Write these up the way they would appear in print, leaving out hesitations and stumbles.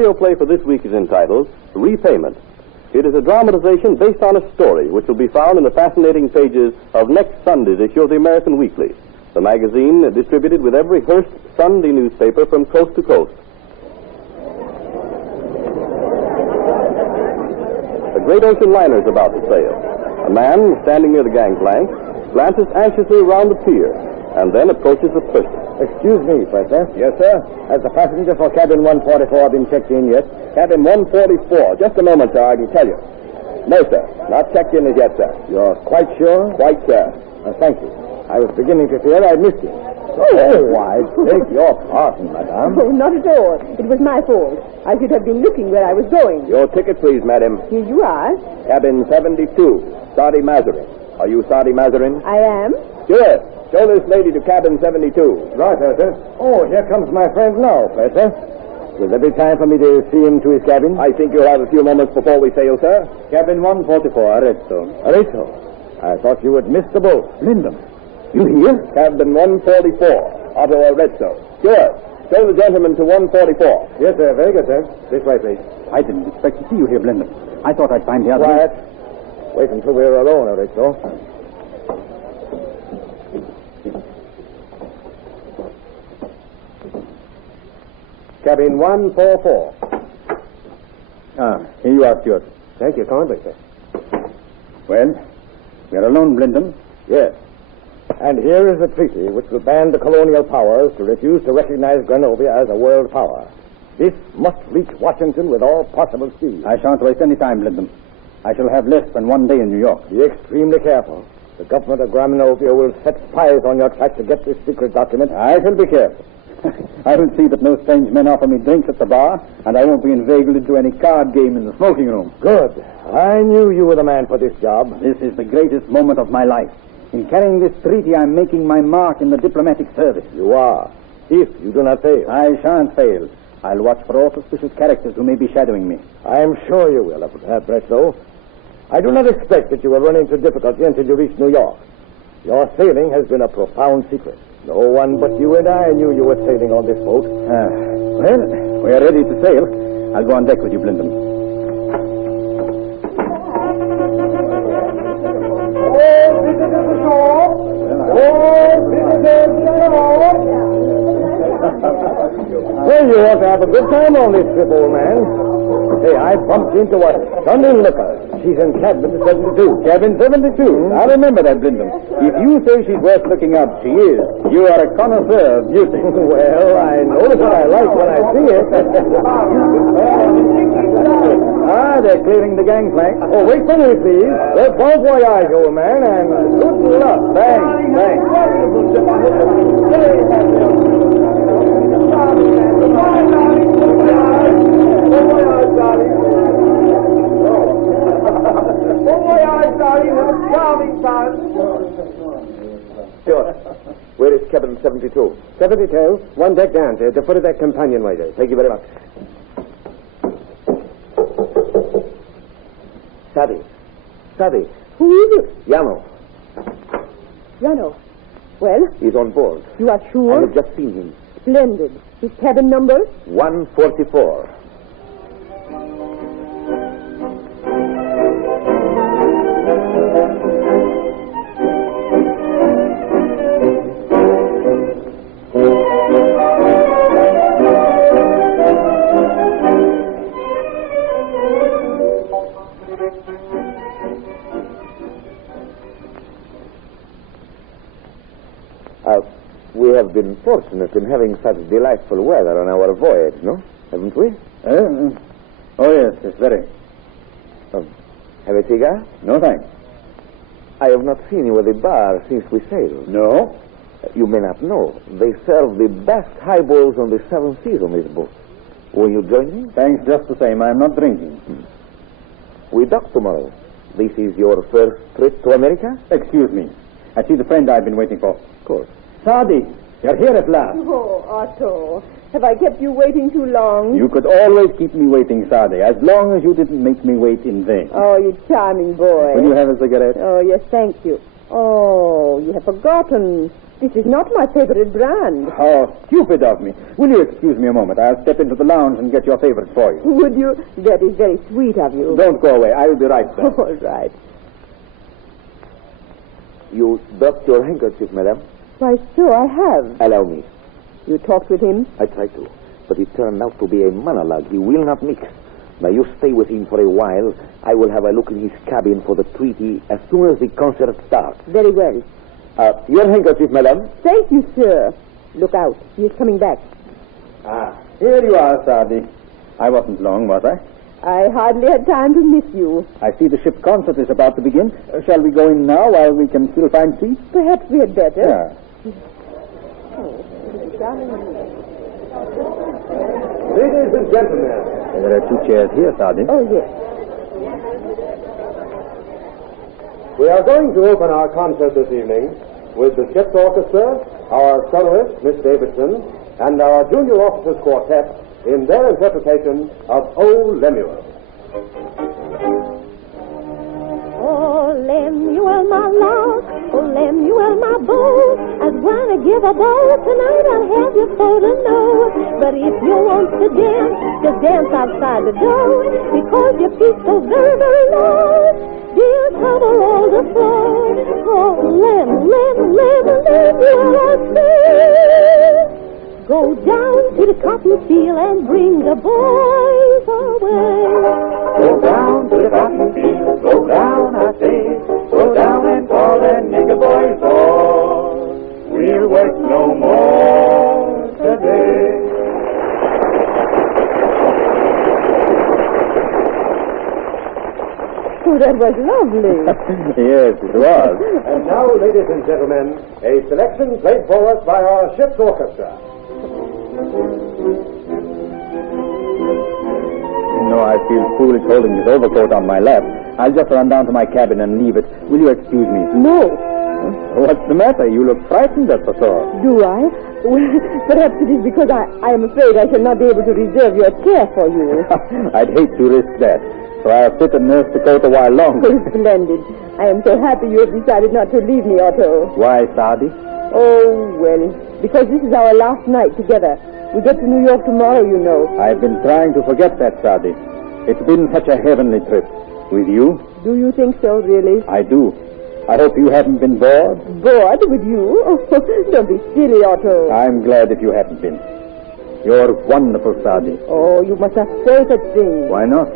radio play for this week is entitled Repayment. It is a dramatization based on a story which will be found in the fascinating pages of next Sunday's issue of the American Weekly, the magazine distributed with every Hearst Sunday newspaper from coast to coast. The great ocean liner is about to sail. A man standing near the gangplank glances anxiously around the pier and then approaches the person. Excuse me, Professor. Yes, sir? Has the passenger for cabin 144 been checked in yet? Cabin 144. Just a moment, sir. I can tell you. No, sir. Not checked in as yet, sir. You're quite sure? Quite, sir. Thank you. I was beginning to fear I'd missed you. Oh, I beg your pardon, madame. Oh, not at all. It was my fault. I should have been looking where I was going. Your ticket, please, madam. Here you are. Cabin 72, Sadi Mazarin. Are you Sadi Mazarin? I am. Sure. Show this lady to cabin 72. Right, sir. Oh, here comes my friend now, Professor. Will there be time for me to see him to his cabin? I think you'll have a few moments before we sail, sir. Cabin 144, Arezzo. Arezzo? I thought you had missed the boat. Lyndon, you here? Cabin 144, Otto Arezzo. Sure. Show the gentleman to 144. Yes, sir. Very good, sir. This way, please. I didn't expect to see you here, Lyndon. I thought I'd find the other... Quiet. Wait until we're alone, Arezzo. Cabin 144. Here you are, Stuart. Thank you kindly, sir. Well, we're alone, Lyndon. Yes. And here is a treaty which will ban the colonial powers to refuse to recognize Granovia as a world power. This must reach Washington with all possible speed. I shan't waste any time, Lyndon. I shall have less than 1 day in New York. Be extremely careful. The government of Granovia will set spies on your track to get this secret document. I shall be careful. I will see that no strange men offer me drinks at the bar, and I won't be inveigled into any card game in the smoking room. Good. I knew you were the man for this job. This is the greatest moment of my life. In carrying this treaty, I'm making my mark in the diplomatic service. You are. If you do not fail. I shan't fail. I'll watch for all suspicious characters who may be shadowing me. I am sure you will, Breslow. I do not expect that you will run into difficulty until you reach New York. Your sailing has been a profound secret. No one but you and I knew you were sailing on this boat. Well, we are ready to sail. I'll go on deck with you, Blinden. All visitors ashore! All visitors ashore! Well, you ought to have a good time on this trip, old man. Hey, I bumped into a stunning looker. She's in cabin 72. Cabin 72? I remember that, Blinden. If you say she's worth looking up, she is. You are a connoisseur of beauty. Well, I notice what I like when I see it. They're clearing the gangplank. Oh, wait for me, please. Well, bon voyage, old man, and good luck. Thanks, thanks. Sure. Where is cabin 72? 72? One deck down, sir. The foot of that companionway there. Thank you very much. Sadie. Who is it? Yano. Yano. Well? He's on board. You are sure? I have just seen him. Splendid. His cabin number? 144. We have been fortunate in having such delightful weather on our voyage, no? Haven't we? Oh, yes, very. Have a cigar? No, thanks. I have not seen you at the bar since we sailed. No? You may not know. They serve the best highballs on the 7 seas on this boat. Will you join me? Thanks just the same. I'm not drinking. We dock tomorrow. This is your first trip to America? Excuse me. I see the friend I've been waiting for. Of course. Sadie, you're here at last. Oh, Otto. Have I kept you waiting too long? You could always keep me waiting, Sadie, as long as you didn't make me wait in vain. Oh, you charming boy. Will you have a cigarette? Oh, yes, thank you. Oh, you have forgotten. This is not my favorite brand. How stupid of me. Will you excuse me a moment? I'll step into the lounge and get your favorite for you. Would you? That is very sweet of you. Don't go away. I will be right back. All right. You dropped your handkerchief, madam. Why, so I have. Allow me. You talked with him? I tried to, but it turned out to be a monologue. He will not mix. Now, you stay with him for a while. I will have a look in his cabin for the treaty as soon as the concert starts. Very well. Your handkerchief, madam. Thank you, sir. Look out. He is coming back. Here you are, Sadi. I wasn't long, was I? I hardly had time to miss you. I see the ship's concert is about to begin. Shall we go in now while we can still find seats? Perhaps we had better. Yeah. Ladies and gentlemen. There are 2 chairs here, Sergeant. Oh, yes. We are going to open our concert this evening with the ship's orchestra, our soloist, Miss Davidson, and our junior officers quartet in their interpretation of O Lemuel. Oh, Lemuel, my love, oh, Lemuel, my beau, I was going to give a ball tonight, I'll have you for to know. But if you want to dance, just dance outside the door, because your feet so very, very low, dear, cover all the floor. Oh, Lemuel, I say. Go down to the cotton field and bring the boys away. Go down to the cotton field, go down, I say. Go down and call the nigger boys all. We'll work no more today. Oh, that was lovely. Yes, it was. And now, ladies and gentlemen, a selection played for us by our ship's orchestra. I feel foolish holding this overcoat on my lap. I'll just run down to my cabin and leave it. Will you excuse me? No. What's the matter? You look frightened, that's for sure. Do I? Well, perhaps it is because I am afraid I shall not be able to reserve your chair for you. I'd hate to risk that. So I'll sit and nurse the coat a while longer. Oh, splendid. I am so happy you have decided not to leave me, Otto. Why, Sadi? Oh, well, because this is our last night together. We get to New York tomorrow, you know. I've been trying to forget that, Sadi. It's been such a heavenly trip. With you? Do you think so, really? I do. I hope you haven't been bored. Bored with you? Oh, don't be silly, Otto. I'm glad if you haven't been. You're wonderful, Sadi. Oh, you must not say such things. Why not?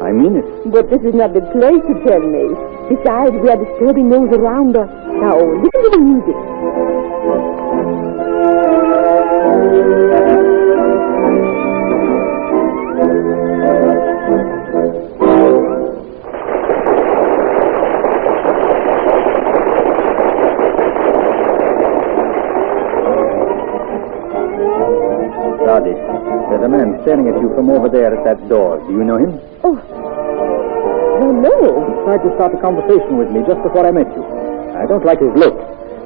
I mean it. But this is not the place to tell me. Besides, we are disturbing those around us. Now, listen to the music. Sadi, there's a man staring at you from over there at that door. Do you know him? Oh, well, no. He tried to start a conversation with me just before I met you. I don't like his look.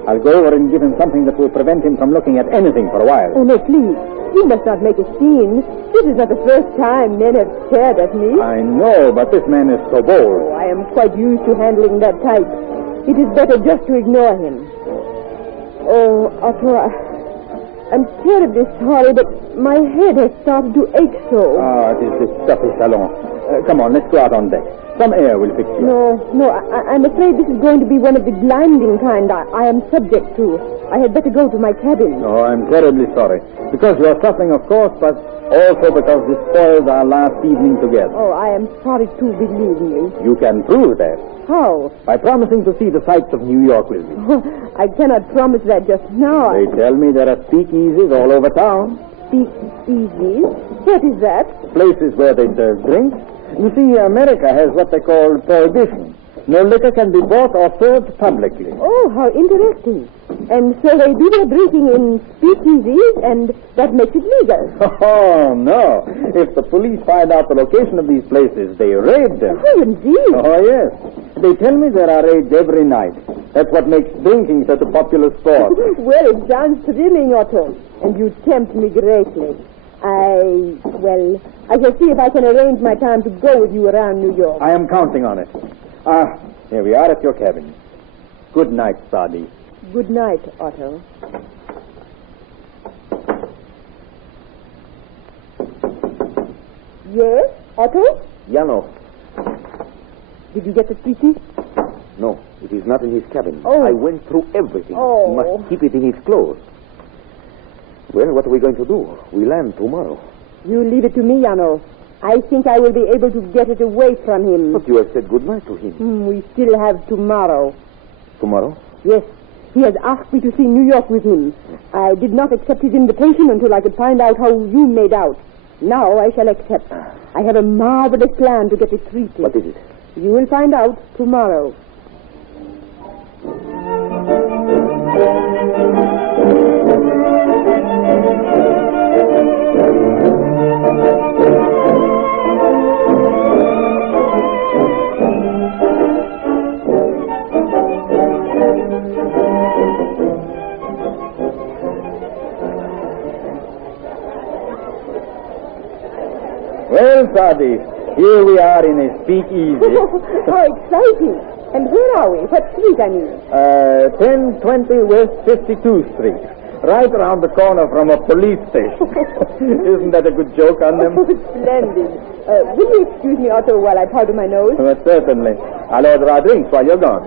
I'll go over and give him something that will prevent him from looking at anything for a while. Oh, no, please. You must not make a scene. This is not the first time men have stared at me. I know, but this man is so bold. Oh, I am quite used to handling that type. It is better just to ignore him. Oh, Otto, I'm terribly sorry, but my head has started to ache so. Ah, it is this stuffy salon. Come on, let's go out on deck. Some air will fix you. No, I'm afraid this is going to be one of the blinding kind I am subject to. I had better go to my cabin. Oh, I'm terribly sorry. Because you're suffering, of course, but also because this spoils our last evening together. Oh, I am sorry too, believe me. You can prove that. How? By promising to see the sights of New York with me. I cannot promise that just now. They tell me there are speakeasies all over town. Speakeasies? What is that? Places where they serve drinks. You see, America has what they call prohibition. No liquor can be bought or served publicly. Oh, how interesting. And so they do their drinking in speakeasies, and that makes it legal. Oh, no. If the police find out the location of these places, they raid them. Oh, indeed. Oh, yes. They tell me there are raids every night. That's what makes drinking such a popular sport. Well, it sounds thrilling, Otto. And you tempt me greatly. I shall see if I can arrange my time to go with you around New York. I am counting on it. Here we are at your cabin. Good night, Sadi. Good night, Otto. Yes, Otto? Jano. Did you get the treaty? No, it is not in his cabin. Oh. I went through everything. Oh. He must keep it in his clothes. Well, what are we going to do? We land tomorrow. You leave it to me, Jano. I think I will be able to get it away from him. But you have said goodnight to him. We still have tomorrow. Tomorrow? Yes. He has asked me to see New York with him. I did not accept his invitation until I could find out how you made out. Now I shall accept. I have a marvelous plan to get it treated. What is it? You will find out tomorrow. Well, Sadi, here we are in a speakeasy. How exciting. And where are we? What street, I mean? 1020 West 52nd Street. Right around the corner from a police station. Isn't that a good joke on them? Splendid. Will you excuse me, Otto, while I powder my nose? Certainly. I'll order our drinks while you're gone.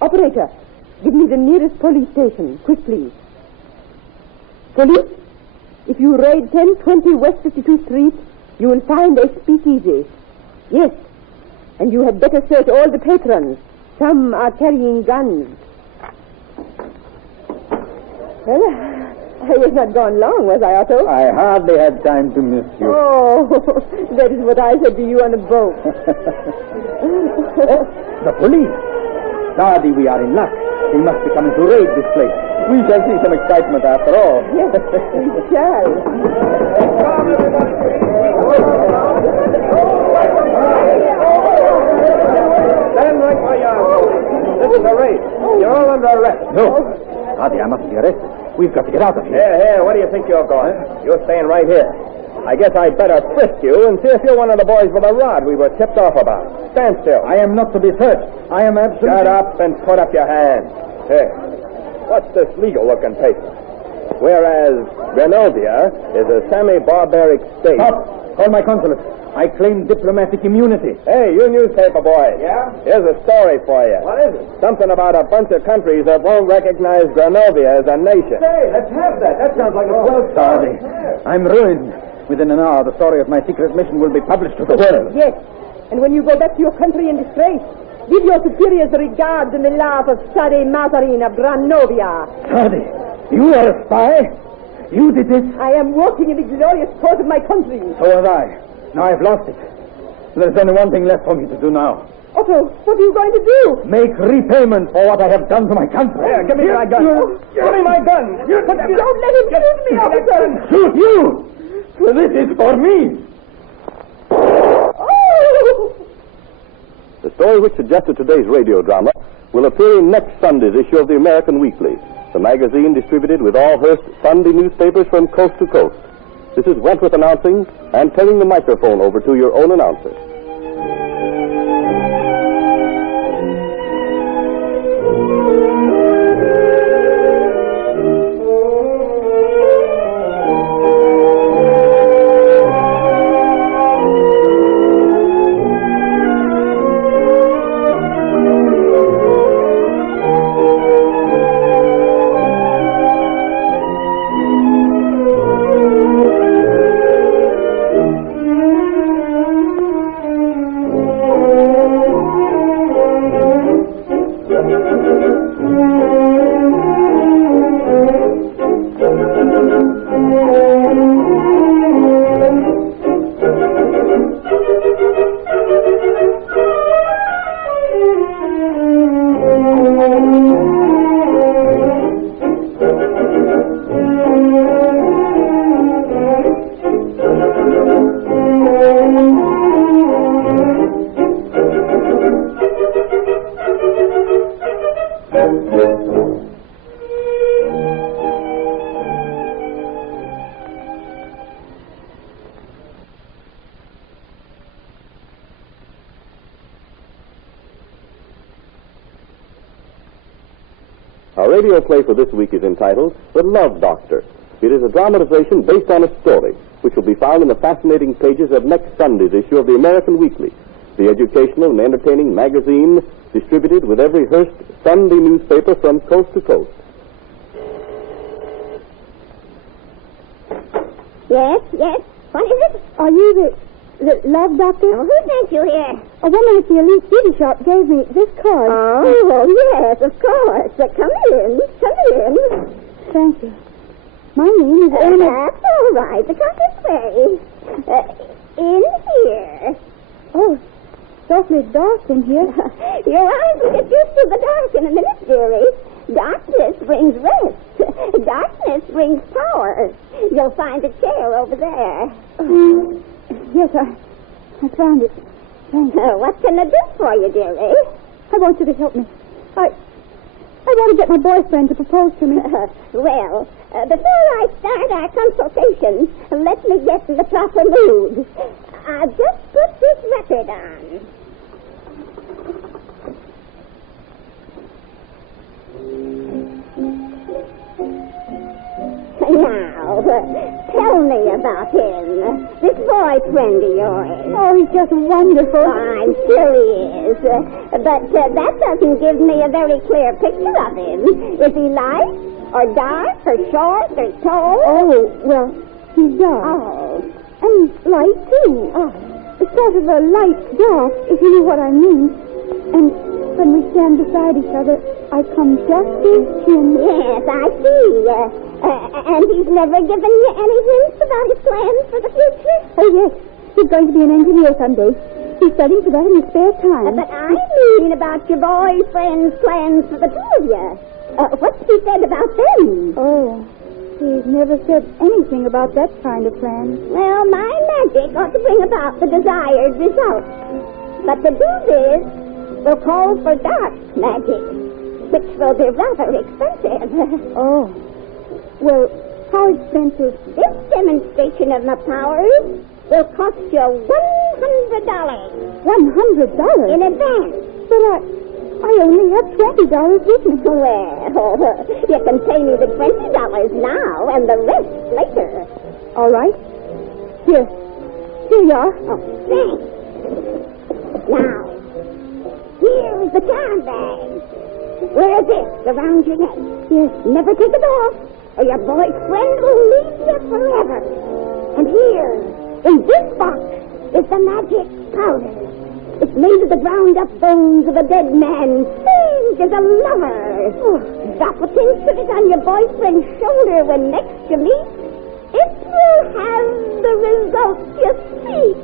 Operator, give me the nearest police station. Quick, please. Police? If you raid 1020 West 52nd Street, you will find a speakeasy. Yes. And you had better search all the patrons. Some are carrying guns. Well, I was not gone long, was I, Otto? I hardly had time to miss you. Oh, that is what I said to you on the boat. The police. Sadi, we are in luck. They must be coming to raid this place. We shall see some excitement after all. Yes, we shall. Stand right where you are. This is a raid. You're all under arrest. No. Sadi, I must be arrested. We've got to get out of here. Here, where do you think you're going? You're staying right here. I guess I'd better frisk you and see if you're one of the boys with a rod we were tipped off about. Stand still. I am not to be searched. I am absolutely... Shut up and put up your hands. Here. What's this legal-looking paper? Whereas Grenovia is a semi-barbaric state. Stop. Call my consulate. I claim diplomatic immunity. Hey, you newspaper boy. Yeah? Here's a story for you. What is it? Something about a bunch of countries that won't recognize Grenovia as a nation. Hey, let's have that. That sounds like a swell story. I'm ruined. Within an hour, the story of my secret mission will be published to the world. Yes. And when you go back to your country in disgrace, give your superiors the regards and the laugh of Sade Mazarin of Granovia. Sadi, you are a spy? You did this? I am working in the glorious cause of my country. So have I. Now I've lost it. There's only one thing left for me to do now. Otto, what are you going to do? Make repayment for what I have done to my country. Here, give me my gun. Give me my gun. Don't let him shoot me, officer. Shoot you! So this is for me. Oh! The story which suggested today's radio drama will appear in next Sunday's issue of the American Weekly, the magazine distributed with all Hearst Sunday newspapers from coast to coast. This is Wentworth announcing and turning the microphone over to your own announcer. radio play for this week is entitled The Love Doctor. It is a dramatization based on a story, which will be found in the fascinating pages of next Sunday's issue of the American Weekly, the educational and entertaining magazine distributed with every Hearst Sunday newspaper from coast to coast. Yes, yes. What is it? Are you the love doctor? Oh, who sent you here? A woman at the Elite Beauty Shop gave me this card. Oh, yes, of course. Come in. Come in. Thank you. My name is Anna. That's all right. Come this way. In here. Oh, it's awfully dark in here. Your eyes will get used to the dark in a minute, dearie. Darkness brings rest. Darkness brings power. You'll find a chair over there. Yes, I found it. Thanks. What can I do for you, dearie? I want you to help me. I want to get my boyfriend to propose to me. Well, before I start our consultation, let me get in the proper mood. I'll just put this record on. Now, tell me about him. This boyfriend of yours. Oh, he's just wonderful. I'm sure he is. But that doesn't give me a very clear picture of him. Is he light, or dark, or short, or tall? Oh, well, he's dark. Oh. And light, too. Oh. It's sort of a light dark, if you know what I mean. And when we stand beside each other, I come just to his chin. Yes, I see. And he's never given you any hints about his plans for the future? Oh, yes. He's going to be an engineer someday. He's studying for that in his spare time. But I mean about your boyfriend's plans for the two of you. What's he said about them? Oh, he's never said anything about that kind of plan. Well, my magic ought to bring about the desired result. But to do this will call for dark magic, which will be rather expensive. Oh. Well, how expensive? This demonstration of my powers will cost you $100. $100? In advance. But I only have $20 with me. Well, you can pay me the $20 now and the rest later. All right. Here you are. Oh, thanks. Now, here's the charm bag. Wear this around your neck. Yes. Never take it off, or your boyfriend will leave you forever. And here, in this box, is the magic powder. It's made of the ground-up bones of a dead man, strange as a lover. Drop a pinch of it on your boyfriend's shoulder when next you meet. It will have the result you seek.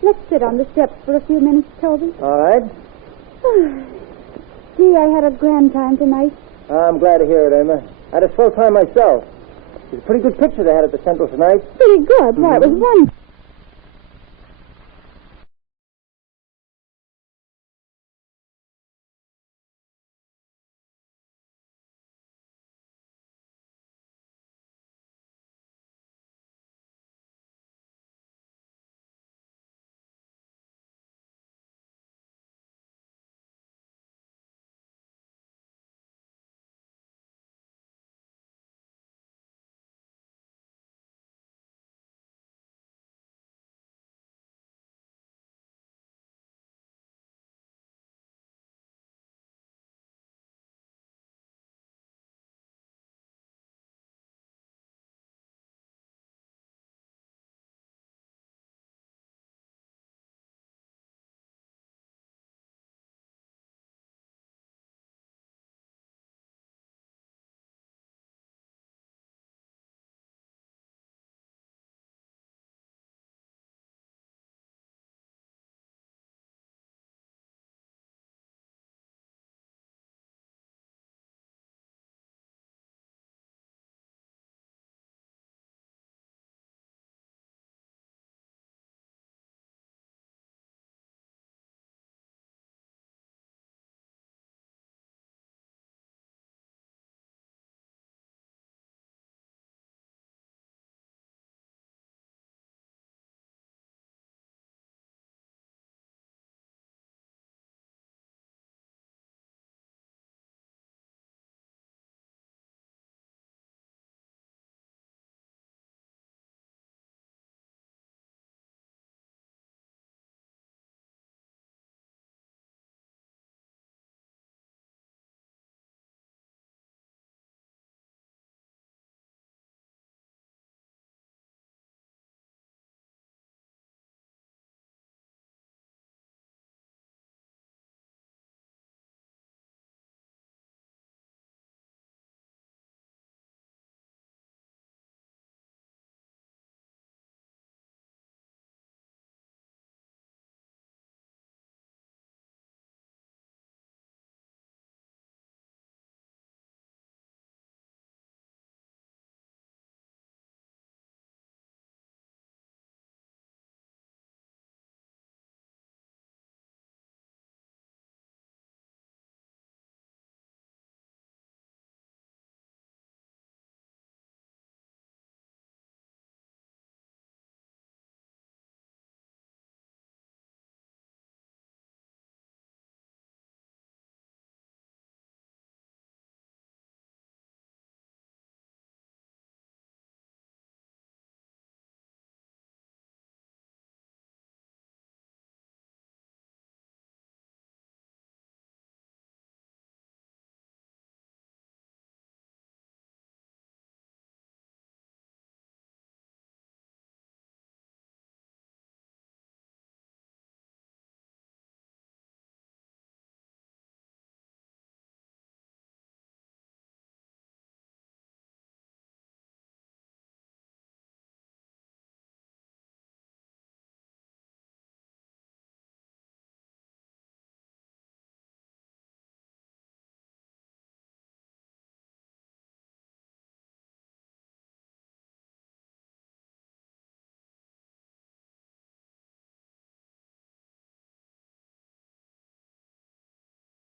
Let's sit on the steps for a few minutes, Toby. All right. Gee, I had a grand time tonight. I'm glad to hear it, Emma. I had a swell time myself. It was a pretty good picture they had at the Central tonight. Pretty good. Why, it was wonderful.